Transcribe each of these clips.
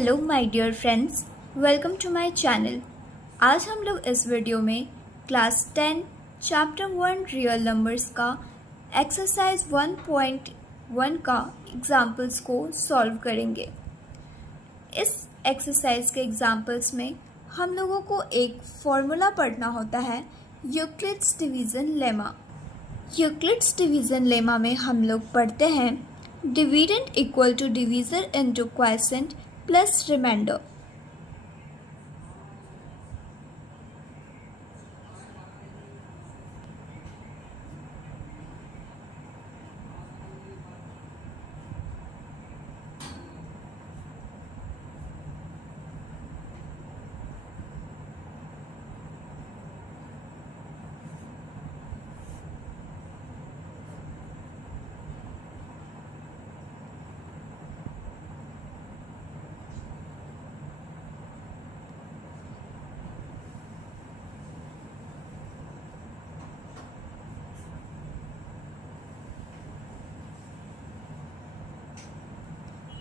Hello my dear friends, welcome to my channel. आज हम लोग इस वीडियो में क्लास 10 चैप्टर 1 रियल नंबर्स का एक्सरसाइज 1.1 का एग्जाम्पल्स को सॉल्व करेंगे। इस एक्सरसाइज के एग्जाम्पल्स में हम लोगों को एक फॉर्मूला पढ़ना होता है, Euclid's division lemma. Euclid's division lemma में हम लोग पढ़ते हैं dividend equal to divisor into quotient plus remainder.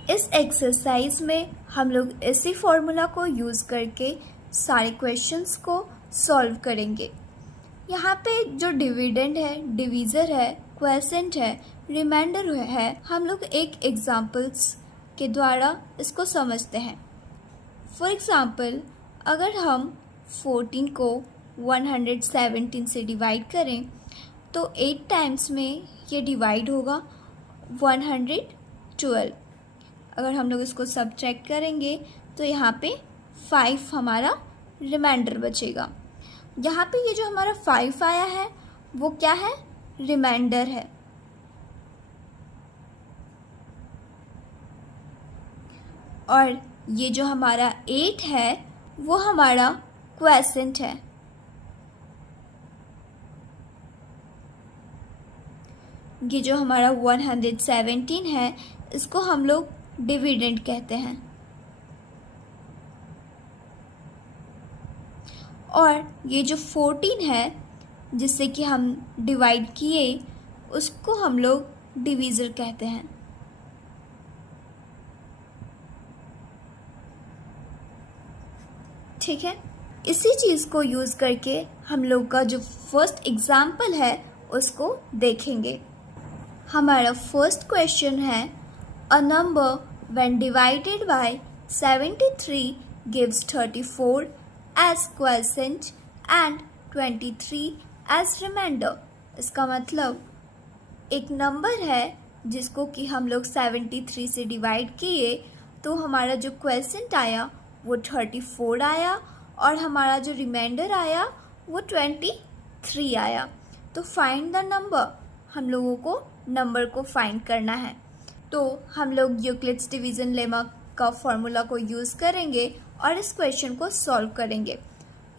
इस एक्सरसाइज में हम लोग इसी फॉर्मूला को यूज़ करके सारे क्वेश्चंस को सॉल्व करेंगे। यहाँ पे जो डिविडेंड है, डिवीज़र है, क्वोशिएंट है, रिमाइंडर है, हम लोग एक एग्जांपल्स के द्वारा इसको समझते हैं। फॉर एग्ज़ाम्पल, अगर हम 14 को 117 से डिवाइड करें तो 8 टाइम्स में ये डिवाइड होगा 112। अगर हम लोग इसको सब्ट्रैक्ट करेंगे तो यहाँ पे 5 हमारा रिमाइंडर बचेगा। यहाँ पे ये जो हमारा 5 आया है वो क्या है? रिमाइंडर है। और ये जो हमारा 8 है वो हमारा क्वोशिएंट है। ये जो हमारा 117 है इसको हम लोग डिविडेंड कहते हैं। और ये जो 14 है जिससे कि हम डिवाइड किए उसको हम लोग डिवीज़र कहते हैं। ठीक है, इसी चीज़ को यूज़ करके हम लोग का जो फर्स्ट एग्जाम्पल है उसको देखेंगे। हमारा फर्स्ट क्वेश्चन है, a number when divided by 73 gives 34 as quotient and 23 as remainder। इसका मतलब एक नंबर है जिसको कि हम लोग 73 से डिवाइड किए तो हमारा जो क्वोशिएंट आया वो 34 आया और हमारा जो रिमाइंडर आया वो 23 आया। तो फाइंड द नंबर, हम लोगों को नंबर को फाइंड करना है। तो हम लोग यूक्लिड्स डिवीज़न लेमा का फॉर्मूला को यूज़ करेंगे और इस क्वेश्चन को सॉल्व करेंगे।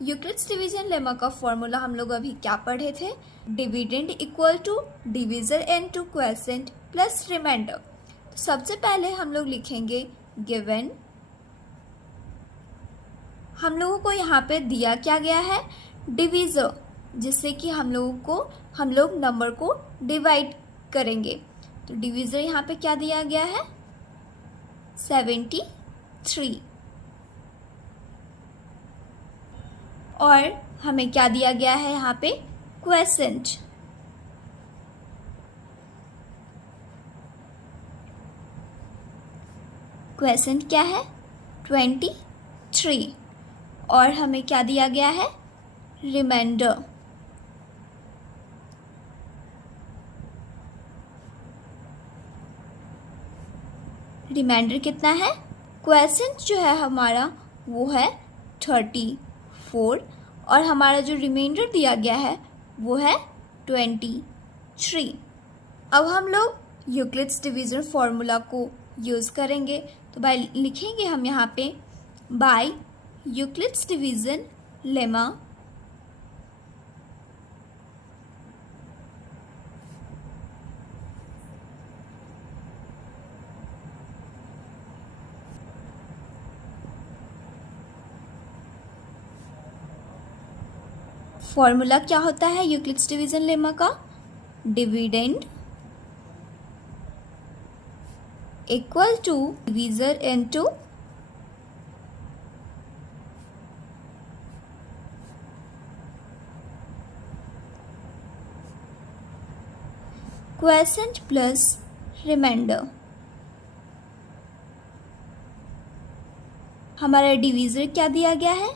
यूक्लिड्स डिवीज़न लेमा का फॉर्मूला हम लोग अभी क्या पढ़े थे? Dividend equal to divisor into quotient plus remainder. तो सबसे पहले हम लोग लिखेंगे गिवन। हम लोगों को यहाँ पे दिया क्या गया है? डिवीज़र, जिससे कि हम लोग नंबर को डिवाइड करेंगे। तो डिवीज़र यहाँ पे क्या दिया गया है? 73। और हमें क्या दिया गया है यहाँ पे? क्वोशिएंट। क्वोशिएंट क्या है? 23। और हमें क्या दिया गया है? रिमाइंडर। रिमाइंडर कितना है? क्वोशिएंट जो है हमारा वो है 34 और हमारा जो रिमाइंडर दिया गया है वो है 23। अब हम लोग यूक्लिड्स डिवीज़न फॉर्मूला को यूज़ करेंगे। तो बाय लिखेंगे हम यहाँ पे by Euclid's division lemma formula क्या होता है यूक्लिड्स डिवीज़न लेमा का? Dividend equal to divisor into quotient plus remainder. हमारा डिवीज़र क्या दिया गया है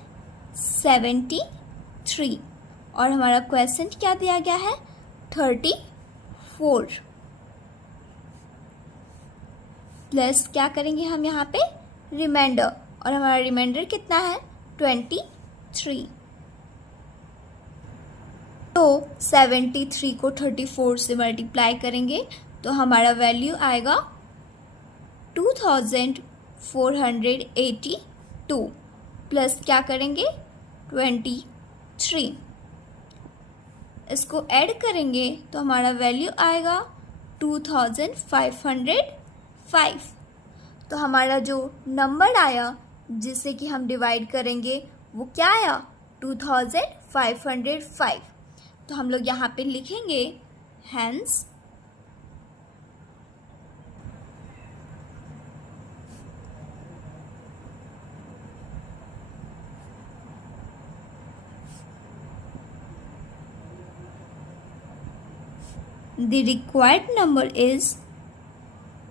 73 और हमारा क्वेसेंट क्या दिया गया है 34 प्लस क्या करेंगे हम यहाँ पे रिमाइंडर और हमारा रिमाइंडर कितना है 23। तो 73 को 34 से मल्टीप्लाई करेंगे तो हमारा वैल्यू आएगा 2482 प्लस क्या करेंगे 23। इसको ऐड करेंगे तो हमारा वैल्यू आएगा 2505। तो हमारा जो नंबर आया जिसे कि हम डिवाइड करेंगे वो क्या आया 2505। तो हम लोग यहाँ पे लिखेंगे hence the required number is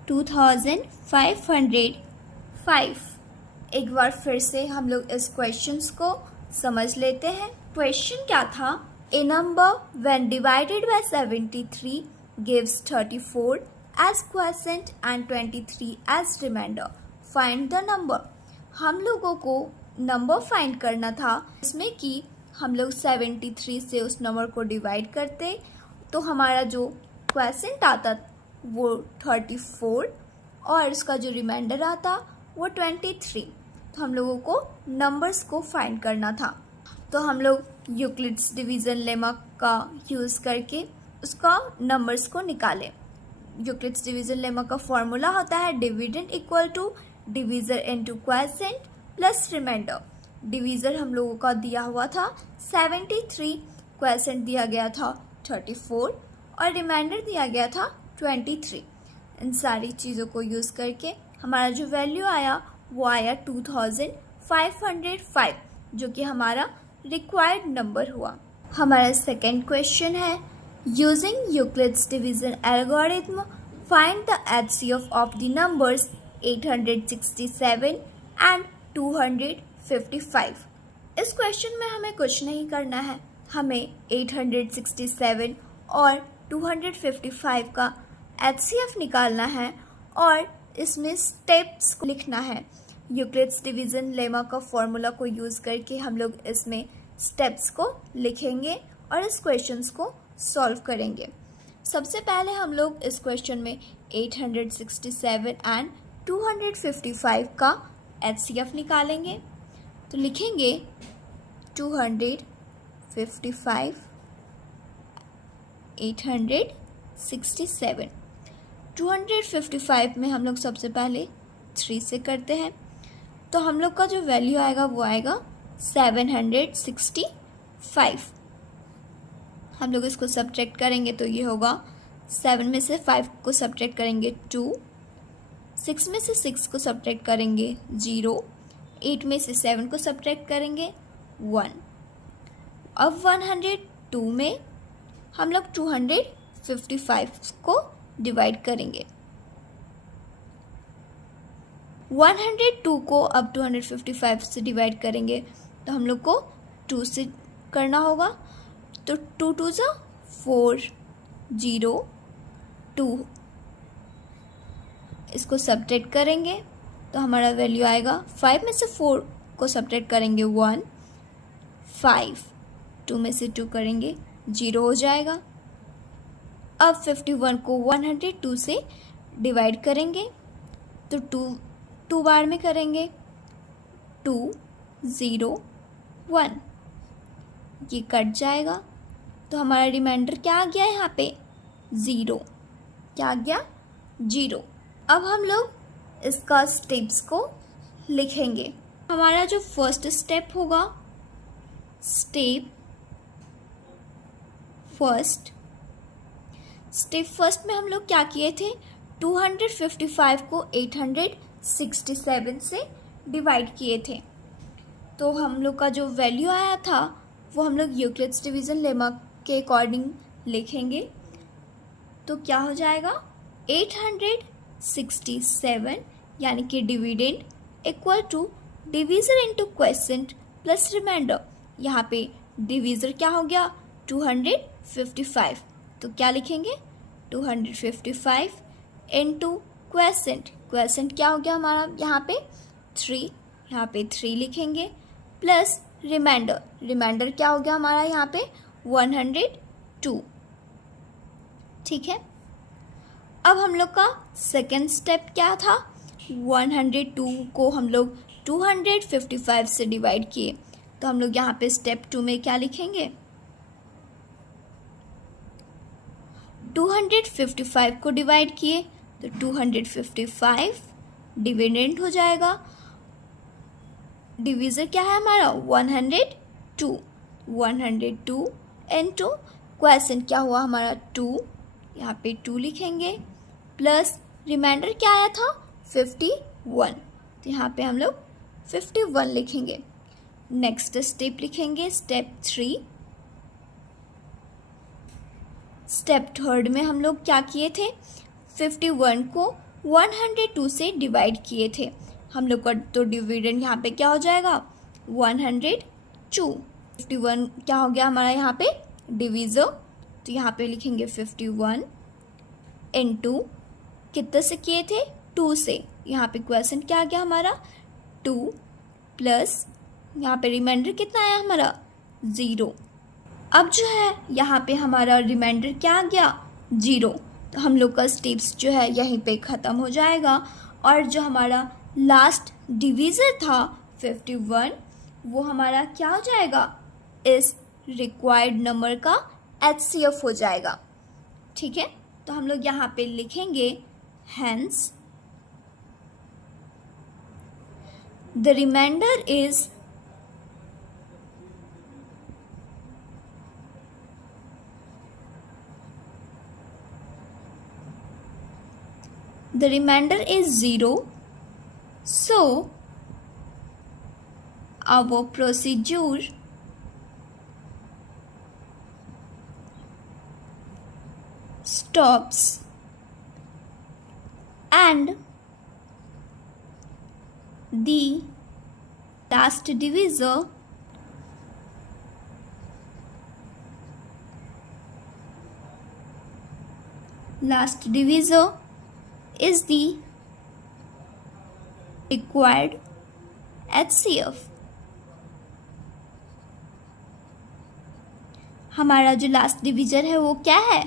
2505। एक बार फिर से हम लोग इस क्वेश्चंस को समझ लेते हैं। क्वेश्चन क्या था, a number when divided by 73 gives 34 as quotient and 23 as remainder, find the number. हम लोगों को नंबर फाइंड करना था इसमें कि हम लोग 73 से उस नंबर को डिवाइड करते तो हमारा जो क्वेसेंट आता वो 34 और इसका जो रिमाइंडर आता वो 23। तो हम लोगों को नंबर्स को फाइंड करना था। तो हम लोग यूक्लिड्स डिवीज़न लेमा का यूज़ करके उसका नंबर्स को निकालें। यूक्लिड्स डिवीज़न लेमा का फॉर्मूला होता है dividend equal to divisor into quotient plus remainder. Divisor हम लोगों का दिया हुआ था 73, क्वेसेंट दिया गया था 34 और रिमाइंडर दिया गया था 23। इन सारी चीज़ों को यूज़ करके हमारा जो वैल्यू आया वो आया 2505 जो कि हमारा रिक्वायर्ड नंबर हुआ। हमारा सेकेंड क्वेश्चन है using Euclid's division algorithm find the HCF of the numbers 867 and 255। इस क्वेश्चन में हमें कुछ नहीं करना है, हमें 867 और 255 का एचसीएफ निकालना है और इसमें स्टेप्स को लिखना है। यूक्लिड्स डिवीज़न लेमा का फॉर्मूला को यूज़ करके हम लोग इसमें स्टेप्स को लिखेंगे और इस क्वेश्चंस को सॉल्व करेंगे। सबसे पहले हम लोग इस क्वेश्चन में 867 एंड 255 का एचसीएफ निकालेंगे। तो लिखेंगे 255 867। 255 में हम लोग सबसे पहले 3 से करते हैं तो हम लोग का जो वैल्यू आएगा वो आएगा 765। हम लोग इसको सब्ट्रैक्ट करेंगे तो ये होगा 7 में से 5 को सब्ट्रैक्ट करेंगे 2, 6 में से 6 को सब्ट्रैक्ट करेंगे 0, 8 में से 7 को सब्ट्रैक्ट करेंगे 1। अब 102 में हम लोग 255 को डिवाइड करेंगे। 102 को अब 255 से डिवाइड करेंगे तो हम लोग को 2 से करना होगा। तो 2 2 ज़ा 4, 0, 2 इसको सब्ट्रैक्ट करेंगे तो हमारा वैल्यू आएगा 5 में से 4 को सब्ट्रैक्ट करेंगे 1, 5, 2 में से 2 करेंगे 0 हो जाएगा। अब 51 को 102 से डिवाइड करेंगे तो 2 बार में करेंगे 2, 0, 1, ये कट जाएगा तो हमारा रिमाइंडर क्या आ गया यहाँ पे 0। क्या आ गया 0। अब हम लोग इसका स्टेप्स को लिखेंगे। हमारा जो फर्स्ट स्टेप होगा स्टेप फर्स्ट में हम लोग क्या किए थे 255 को 867 से डिवाइड किए थे। तो हम लोग का जो वैल्यू आया था वो हम लोग यूक्लिड्स डिवीज़न लेमा के अकॉर्डिंग लिखेंगे। तो क्या हो जाएगा 867 यानी कि dividend equal to divisor into question plus remainder. यहाँ पे डिवीज़र क्या हो गया 255, तो क्या लिखेंगे 255 इंटू क्वेश्चन क्या हो गया हमारा यहाँ पे 3, यहाँ पे 3 लिखेंगे प्लस रिमाइंडर क्या हो गया हमारा यहाँ पे 102। ठीक है, अब हम लोग का सेकेंड स्टेप क्या था, 102 को हम लोग 255 से डिवाइड किए, तो हम लोग यहाँ पे स्टेप 2 में क्या लिखेंगे 255 को डिवाइड किए तो 255 डिविडेंड हो जाएगा, डिवीज़र क्या है हमारा 102 इनटू क्वेश्चन क्या हुआ हमारा 2, यहाँ पे 2 लिखेंगे प्लस रिमाइंडर क्या आया था 51, तो यहाँ पे हम लोग 51 लिखेंगे। नेक्स्ट स्टेप लिखेंगे स्टेप 3। स्टेप थर्ड में हम लोग क्या किए थे 51 को 102 से डिवाइड किए थे हम लोग का, तो डिविडेंड यहाँ पे क्या हो जाएगा 102। 51 क्या हो गया हमारा यहाँ पे डिवीज़र, तो यहाँ पे लिखेंगे 51 इनटू कितने से किए थे 2 से, यहाँ पे क्वेश्चन क्या आ गया हमारा 2 प्लस यहाँ पे रिमाइंडर कितना आया हमारा 0। अब जो है यहाँ पे हमारा रिमाइंडर क्या आ गया 0, तो हम लोग का स्टेप्स जो है यहीं पे ख़त्म हो जाएगा और जो हमारा लास्ट डिवीज़र था 51 वो हमारा क्या हो जाएगा इस रिक्वायर्ड नंबर का HCF हो जाएगा। ठीक है, तो हम लोग यहाँ पे लिखेंगे hence the remainder is the remainder is 0, so our procedure stops and the last divisor is the required HCF। हमारा जो लास्ट डिवीज़र है वो क्या है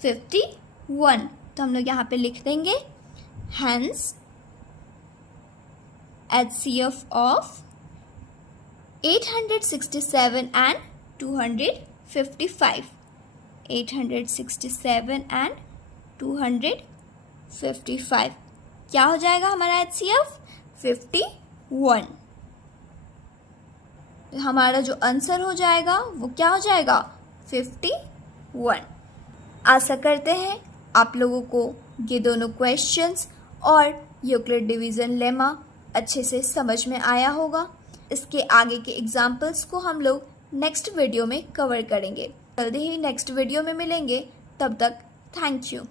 51, तो हम लोग यहाँ पे लिख देंगे hence HCF of 867 and 255, 867 and 255 क्या हो जाएगा हमारा HCF 51। हमारा जो आंसर हो जाएगा वो क्या हो जाएगा 51। आशा करते हैं आप लोगों को ये दोनों क्वेश्चंस और यूक्लिड डिवीज़न लेमा अच्छे से समझ में आया होगा। इसके आगे के एग्जाम्पल्स को हम लोग नेक्स्ट वीडियो में कवर करेंगे। जल्दी ही नेक्स्ट वीडियो में मिलेंगे, तब तक थैंक यू।